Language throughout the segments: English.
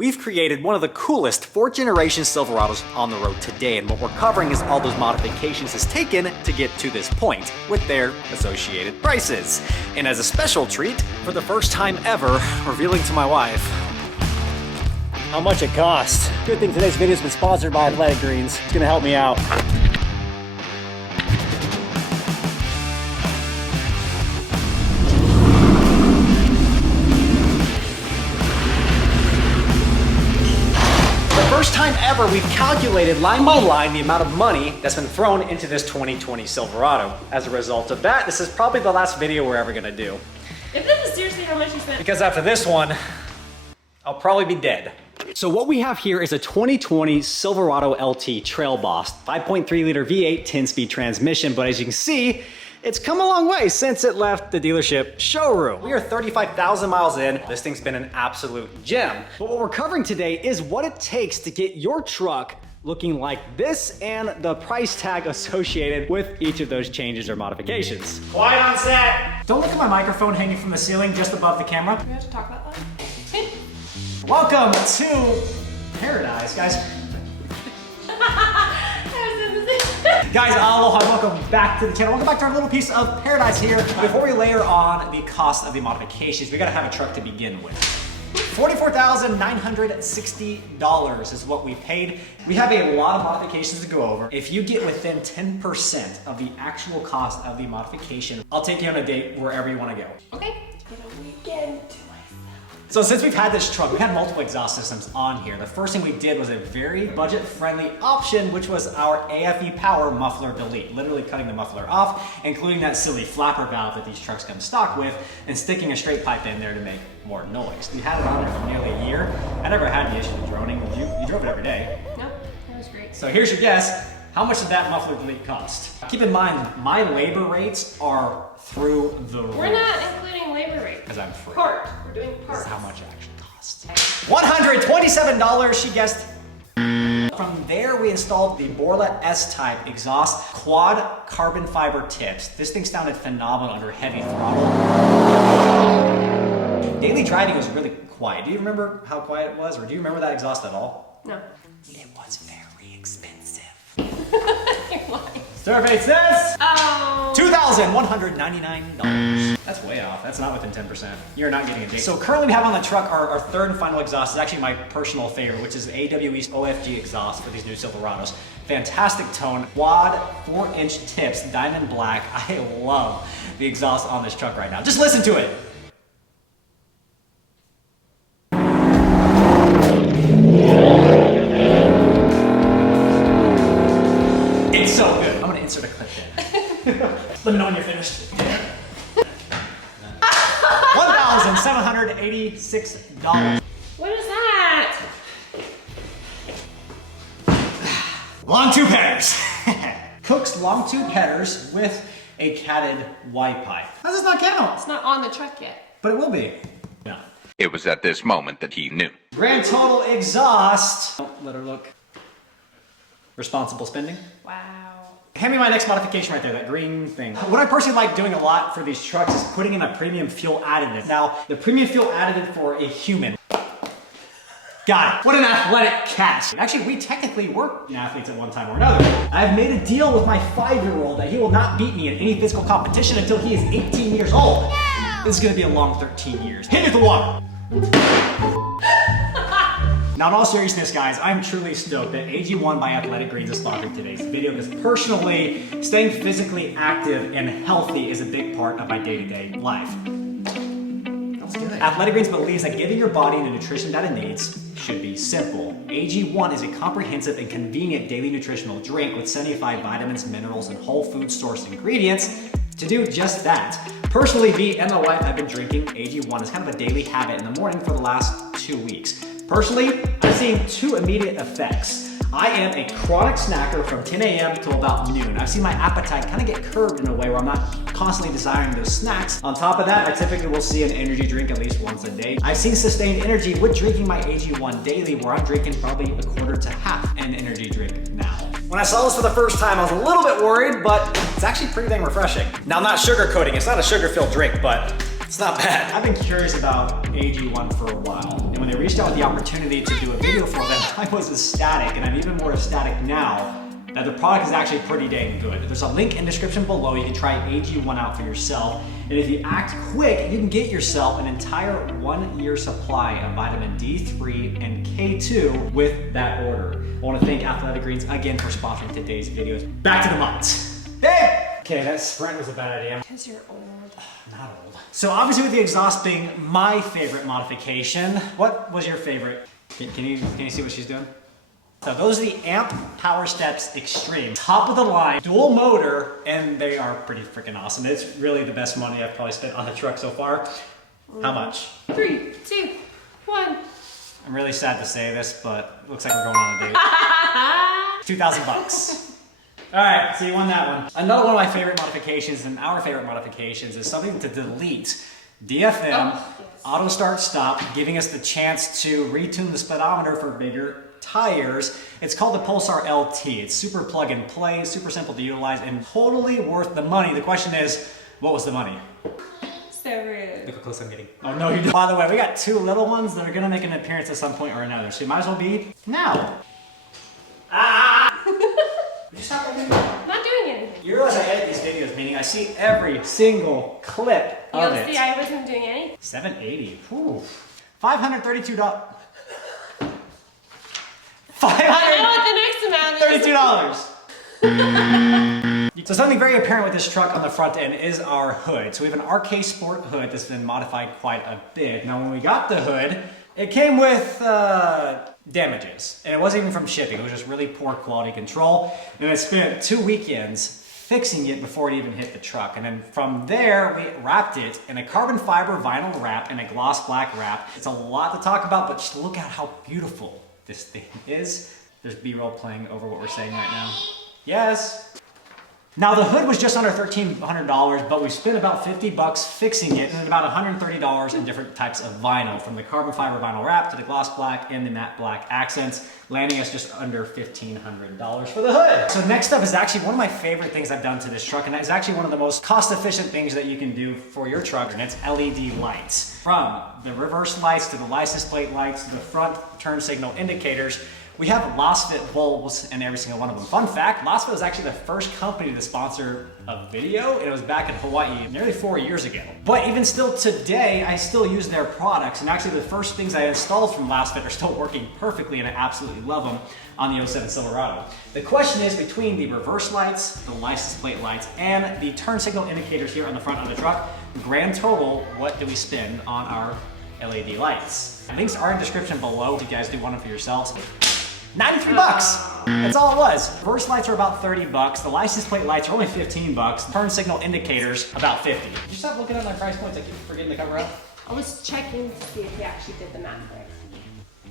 We've created one of the coolest 4th generation Silverados on the road today, and what we're covering is all those modifications it's taken to get to this point, with their associated prices. And as a special treat, for the first time ever, revealing to my wife how much it costs. Good thing today's video has been sponsored by Athletic Greens. It's gonna help me out. First time ever, we've calculated line by line the amount of money that's been thrown into this 2020 Silverado. As a result of that, this is probably the last video we're ever gonna do. If this is seriously how much you spent. Because after this one, I'll probably be dead. So what we have here is a 2020 Silverado LT Trail Boss, 5.3 liter V8 10-speed transmission, but as you can see, it's come a long way since it left the dealership showroom. We are 35,000 miles in. This thing's been an absolute gem. But what we're covering today is what it takes to get your truck looking like this and the price tag associated with each of those changes or modifications. Quiet on set. Don't look at my microphone hanging from the ceiling just above the camera. Do we have to talk about that? Welcome to paradise, guys. Guys, aloha, welcome back to the channel. Welcome back to our little piece of paradise here. Before we layer on the cost of the modifications, we gotta have a truck to begin with. $44,960 is what we paid. We have a lot of modifications to go over. If you get within 10% of the actual cost of the modification, I'll take you on a date wherever you wanna go. Okay, let's get a weekend. So since we've had this truck, we had multiple exhaust systems on here. The first thing we did was a very budget-friendly option, which was our AFE Power Muffler Delete. Literally cutting the muffler off, including that silly flapper valve that these trucks come stock with, and sticking a straight pipe in there to make more noise. We had it on there for nearly a year. I never had any issue with droning. You drove it every day. Nope, that was great. So here's your guess. How much did that muffler delete cost? Keep in mind, my labor rates are through the roof. We're not including labor rate. Because I'm free. Part. We're doing parts. This is how much it actually costs. $127, she guessed. From there, we installed the Borla S-Type exhaust quad carbon fiber tips. This thing sounded phenomenal under heavy throttle. Daily driving was really quiet. Do you remember how quiet it was? Or do you remember that exhaust at all? No. It was very expensive. Why? Survey says Oh. $2,199. That's way off. That's not within 10%. You're not getting a date. So currently we have on the truck our third and final exhaust is actually my personal favorite, which is the AWE's OFG exhaust for these new Silverados. Fantastic tone, quad 4-inch tips, diamond black. I love the exhaust on this truck right now. Just listen to it. It's so good. I'm gonna insert a clip in. Let me know when you're finished. $1,786. What is that? Long tube headers. Cook's long tube headers with a catted Y pipe. How does this not count? It's not on the truck yet. But it will be. No. It was at this moment that he knew. Grand total exhaust. Don't let her look. Responsible spending. Wow. Hand me my next modification right there, that green thing. What I personally like doing a lot for these trucks is putting in a premium fuel additive. Now, the premium fuel additive for a human. Got it. What an athletic cat. Actually, we technically were athletes at one time or another. I've made a deal with my 5-year-old that he will not beat me in any physical competition until he is 18 years old. Yeah. This is gonna be a long 13 years. Hit it the water. Now, in all seriousness, guys, I'm truly stoked that AG1 by Athletic Greens is sponsoring today's video because personally, staying physically active and healthy is a big part of my day-to-day life. That's good. Athletic Greens believes that giving your body the nutrition that it needs should be simple. AG1 is a comprehensive and convenient daily nutritional drink with 75 vitamins, minerals, and whole food sourced ingredients to do just that. Personally, me and my wife have been drinking AG1 as kind of a daily habit in the morning for the last 2 weeks. Personally, I've seen 2 immediate effects. I am a chronic snacker from 10 a.m. till about noon. I've seen my appetite kind of get curbed in a way where I'm not constantly desiring those snacks. On top of that, I typically will see an energy drink at least once a day. I've seen sustained energy with drinking my AG1 daily, where I'm drinking probably a quarter to half an energy drink now. When I saw this for the first time, I was a little bit worried, but it's actually pretty dang refreshing. Now, I'm not sugarcoating. It's not a sugar-filled drink, but it's not bad. I've been curious about AG1 for a while. And when they reached out with the opportunity to do a video for them, I was ecstatic, and I'm even more ecstatic now that the product is actually pretty dang good. There's a link in the description below. You can try AG1 out for yourself. And if you act quick, you can get yourself an entire 1 year supply of vitamin D3 and K2 with that order. I want to thank Athletic Greens again for sponsoring today's videos. Back to the mods. Babe! Okay, that sprint was a bad idea. Because you're old. Not old. So obviously with the exhaust being my favorite modification, what was your favorite? Can you see what she's doing? So those are the Amp Power Steps Extreme. Top of the line, dual motor, and they are pretty freaking awesome. It's really the best money I've probably spent on the truck so far. How much? 3, 2, 1. I'm really sad to say this, but looks like we're going on a date. 2,000 bucks. All right, so you won that one. Another one of my favorite modifications and our favorite modifications is something to delete DFM, auto start stop, giving us the chance to retune the speedometer for bigger tires. It's called the Pulsar LT. It's super plug and play, super simple to utilize, and totally worth the money. The question is, what was the money? So rude. Look how close I'm getting. Oh no, you don't. By the way, we got 2 little ones that are gonna make an appearance at some point or another, so you might as well be now. Ah! Did you stop right there? I'm not doing anything. You realize I edit these videos, meaning I see every single clip of it. You'll see I wasn't doing any. 780. Whew. $532. I know what the next amount is. $32. So something very apparent with this truck on the front end is our hood. So we have an RK Sport hood that's been modified quite a bit. Now when we got the hood, it came with damages. And it wasn't even from shipping. It was just really poor quality control. And I spent 2 weekends fixing it before it even hit the truck. And then from there, we wrapped it in a carbon fiber vinyl wrap and a gloss black wrap. It's a lot to talk about, but just look at how beautiful this thing is. There's B-roll playing over what we're saying right now. Yes. Now the hood was just under $1,300, but we spent about 50 bucks fixing it and about $130 in different types of vinyl, from the carbon fiber vinyl wrap to the gloss black and the matte black accents, landing us just under $1,500 for the hood. So next up is actually one of my favorite things I've done to this truck, and that is actually one of the most cost-efficient things that you can do for your truck, and it's LED lights. From the reverse lights to the license plate lights to the front turn signal indicators, we have LOSFIT bulbs in every single one of them. Fun fact, LOSFIT was actually the first company to sponsor a video, and it was back in Hawaii nearly 4 years ago. But even still today, I still use their products, and actually the first things I installed from LOSFIT are still working perfectly, and I absolutely love them on the 07 Silverado. The question is, between the reverse lights, the license plate lights, and the turn signal indicators here on the front of the truck, grand total, what do we spend on our LED lights? Links are in the description below if you guys do one for yourselves. 93 bucks. That's all it was. Reverse lights are about 30 bucks. The license plate lights are only 15 bucks. Turn signal indicators, about 50. Did you stop looking at my price points? I keep forgetting to cover up. I was checking to see if he actually did the math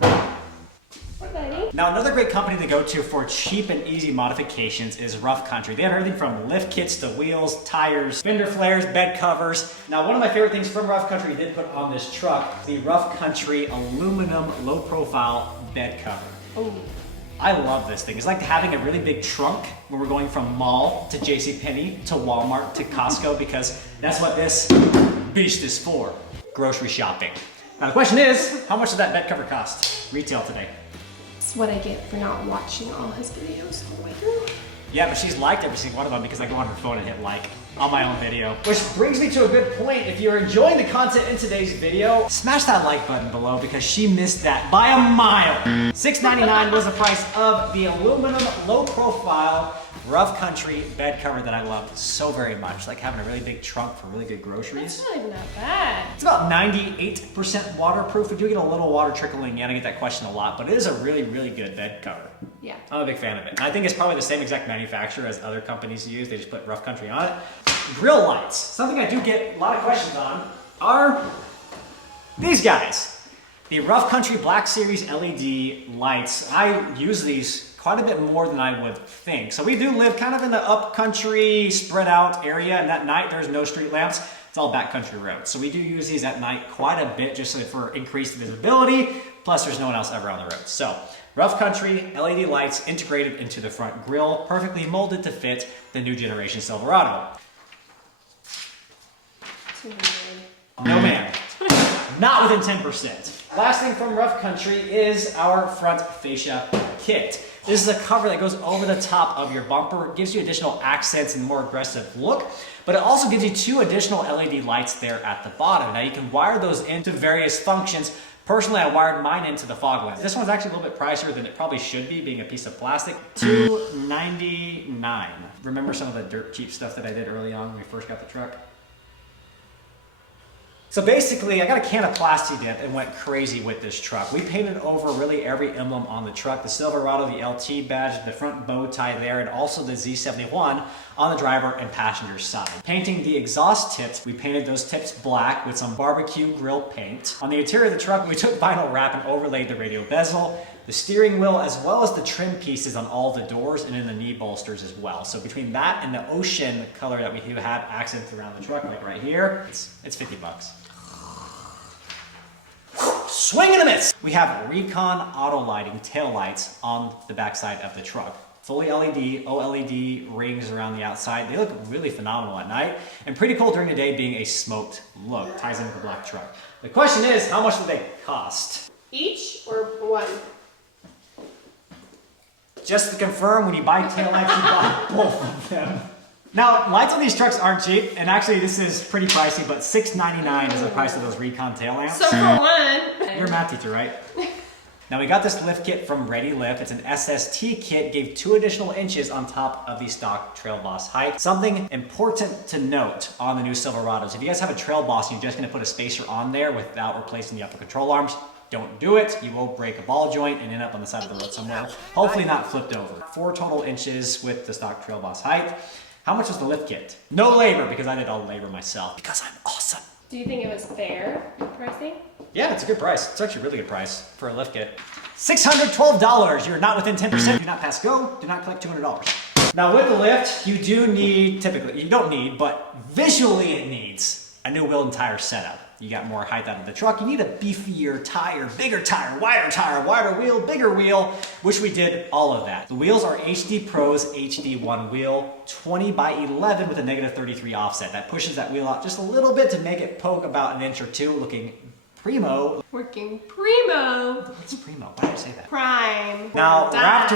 right. What, buddy? Now another great company to go to for cheap and easy modifications is Rough Country. They have everything from lift kits to wheels, tires, fender flares, bed covers. Now one of my favorite things from Rough Country did put on this truck, the Rough Country aluminum low profile bed cover. Oh. I love this thing. It's like having a really big trunk when we're going from mall to JCPenney to Walmart to Costco, because that's what this beast is for, grocery shopping. Now the question is, how much does that bed cover cost retail today? It's what I get for not watching all his videos all the way through. Yeah, but she's liked every single one of them because I go on her phone and hit like on my own video. Which brings me to a good point. If you're enjoying the content in today's video, smash that like button below because she missed that by a mile. $6.99 was the price of the aluminum low profile Rough Country bed cover that I love so very much. Like having a really big trunk for really good groceries. It's not even that bad. It's about 98% waterproof. We do get a little water trickling in. I get that question a lot, but it is a really, really good bed cover. Yeah. I'm a big fan of it. And I think it's probably the same exact manufacturer as other companies use. They just put Rough Country on it. Grill lights. Something I do get a lot of questions on are these guys. The Rough Country Black Series LED lights. I use these quite a bit more than I would think. So we do live kind of in the upcountry spread out area, and at night there's no street lamps. It's all backcountry roads. So we do use these at night quite a bit just for increased visibility, plus there's no one else ever on the road. So Rough Country LED lights integrated into the front grille, perfectly molded to fit the new generation Silverado. No man. not within 10%. Last thing from Rough Country is our front fascia kit. This is a cover that goes over the top of your bumper. It gives you additional accents and more aggressive look, but it also gives you 2 additional LED lights there at the bottom. Now you can wire those into various functions. Personally, I wired mine into the fog lamp. This one's actually a little bit pricier than it probably should be, being a piece of plastic. $299. Remember some of the dirt cheap stuff that I did early on when we first got the truck? So basically, I got a can of Plasti Dip and went crazy with this truck. We painted over really every emblem on the truck. The Silverado, the LT badge, the front bow tie there, and also the Z71 on the driver and passenger side. Painting the exhaust tips, we painted those tips black with some barbecue grill paint. On the interior of the truck, we took vinyl wrap and overlaid the radio bezel, the steering wheel, as well as the trim pieces on all the doors and in the knee bolsters as well. So between that and the ocean color that we do have accents around the truck, like right here, it's 50 bucks. Swing and a miss! We have Recon auto lighting tail lights on the backside of the truck. Fully LED, OLED rings around the outside. They look really phenomenal at night and pretty cool during the day, being a smoked look. Ties into the black truck. The question is, how much do they cost? Each or one? Just to confirm, when you buy tail lights, you buy both of them. Now, lights on these trucks aren't cheap, and actually this is pretty pricey, but $699 is the price of those Recon tail lamps. So for one... You're a math teacher, right? Now we got this lift kit from Ready Lift. It's an SST kit, gave 2 additional inches on top of the stock Trail Boss height. Something important to note on the new Silverados. If you guys have a Trail Boss and you're just gonna put a spacer on there without replacing the upper control arms, don't do it. You will break a ball joint and end up on the side of the road somewhere. Hopefully not flipped over. 4 total inches with the stock Trail Boss height. How much was the lift kit? No labor, because I did all the labor myself. Because I'm awesome. Do you think it was fair pricing? Yeah, it's a good price. It's actually a really good price for a lift kit. $612. You're not within 10%. Do not pass go. Do not collect $200. Now with the lift, you do need, typically, you don't need, but visually it needs a new wheel and tire setup. You got more height out of the truck. You need a beefier tire, bigger tire, wider wheel, bigger wheel, which we did all of that. The wheels are HD Pro's HD1 wheel, 20/11 with a -33 offset. That pushes that wheel out just a little bit to make it poke about an inch or two, looking primo. Working primo. What's primo? Why did I say that? Prime. Now, wrapped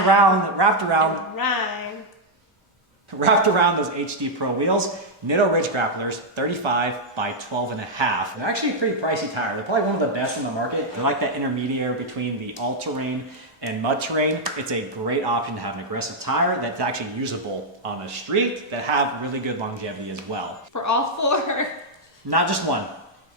around those HD Pro wheels, Nitto Ridge grapplers, 35/12.5. They're actually a pretty pricey tire. They're probably one of the best on the market. They're like that intermediary between the all-terrain and mud terrain. It's a great option to have an aggressive tire that's actually usable on the street, that have really good longevity as well. For all 4. Not just one.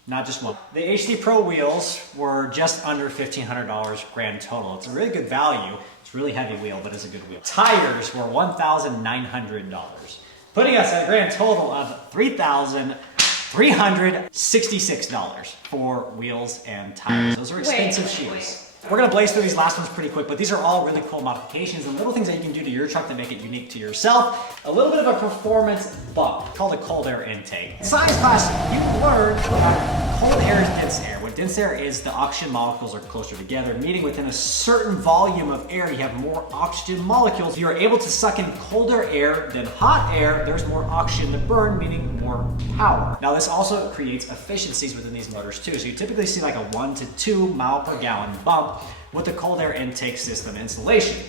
Not just one. The HD Pro wheels were just under $1,500 grand total. It's a really good value. It's a really heavy wheel, but it's a good wheel. Tires were $1,900, putting us at a grand total of $3,366 for wheels and tires. Those are expensive shoes. We're gonna blaze through these last ones pretty quick, but these are all really cool modifications and little things that you can do to your truck that make it unique to yourself. A little bit of a performance bump called a cold air intake. In science class, you learned about cold air is dense air. What dense air is, the oxygen molecules are closer together, meaning within a certain volume of air, you have more oxygen molecules. You're able to suck in colder air than hot air. There's more oxygen to burn, meaning more power. Now this also creates efficiencies within these motors too. So you typically see like a 1 to 2 mile per gallon bump with the cold air intake system installation.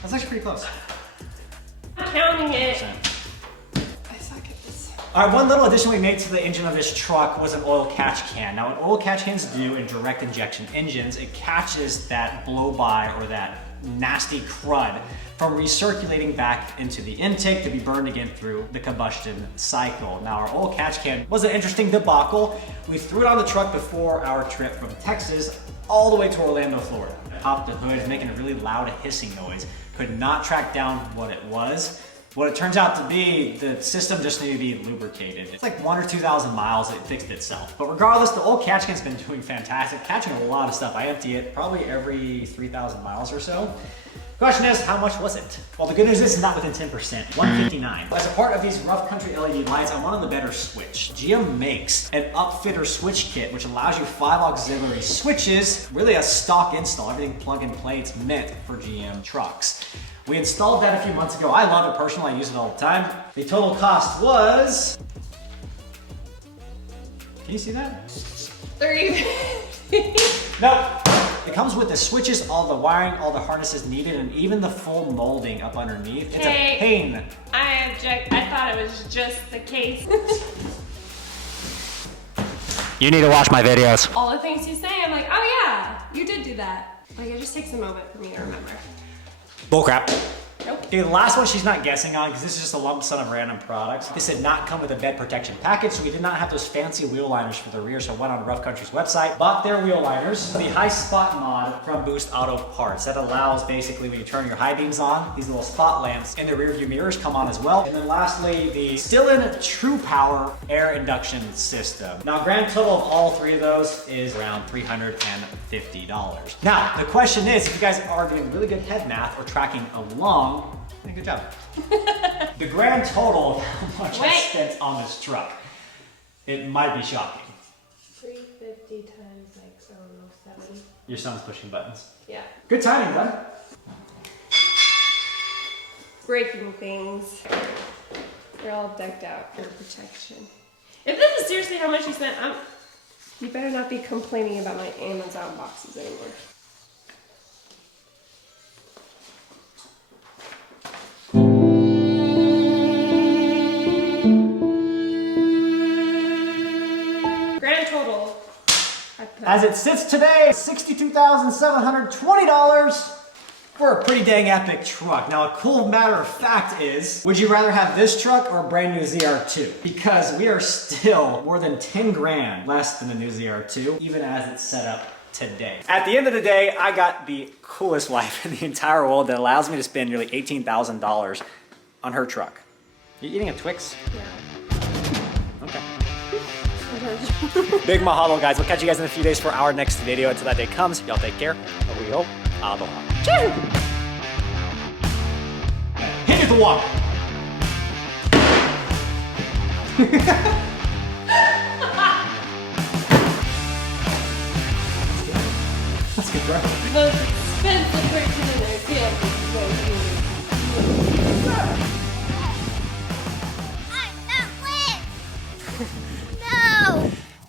That's actually pretty close. I'm counting it. 100%. I suck at this. All right, one little addition we made to the engine of this truck was an oil catch can. Now what oil catch cans do in direct injection engines, it catches that blow-by or that nasty crud from recirculating back into the intake to be burned again through the combustion cycle. Now our oil catch can was an interesting debacle. We threw it on the truck before our trip from Texas all the way to Orlando, Florida. Popped the hood, making a really loud hissing noise. Could not track down what it was. What it turns out to be, the system just needed to be lubricated. It's like 1,000 or 2,000 miles, it fixed itself. But regardless, the old catch can's been doing fantastic, catching a lot of stuff. I empty it probably every 3,000 miles or so. Question is, how much was it? Well, the good news is it's not within 10%, $159. As a part of these Rough Country LED lights, I wanted the better switch. GM makes an Upfitter Switch Kit, which allows you 5 auxiliary switches, really a stock install, everything plug and play. It's meant for GM trucks. We installed that a few months ago. I love it personally, I use it all the time. The total cost was, can you see that? $3.50. Nope. It comes with the switches, all the wiring, all the harnesses needed, and even the full molding up underneath. It's a pain. I object. I thought it was just the case. You need to watch my videos. All the things you say, I'm like, oh yeah, you did do that. Like, it just takes a moment for me to remember. Bullcrap. Nope. Okay, the last one she's not guessing on because this is just a lump sum of random products. This did not come with a bed protection package, so we did not have those fancy wheel liners for the rear, so I went on Rough Country's website, bought their wheel liners. The high spot mod from Boost Auto Parts. That allows basically when you turn your high beams on, these little spot lamps in the rear view mirrors come on as well. And then lastly, the Stillin True Power air induction system. Now, grand total of all three of those is around $350. Now, the question is, if you guys are doing really good head math or tracking along, good job. The grand total of how much I spent on this truck, it might be shocking. 350 times like, I don't know, 70. Your son's pushing buttons. Yeah. Good timing, bud. Breaking things. They're all decked out for protection. If this is seriously how much you spent, you better not be complaining about my Amazon boxes anymore. As it sits today, $62,720 for a pretty dang epic truck. Now, a cool matter of fact is, would you rather have this truck or a brand new ZR2? Because we are still more than 10 grand less than the new ZR2, even as it's set up today. At the end of the day, I got the coolest wife in the entire world that allows me to spend nearly $18,000 on her truck. You eating a Twix? Yeah. Okay. Big mahalo, guys. We'll catch you guys in a few days for our next video. Until that day comes, y'all take care. Aloha. Aloha. Hit it the water. That's good, bro. The most expensive person in there, too.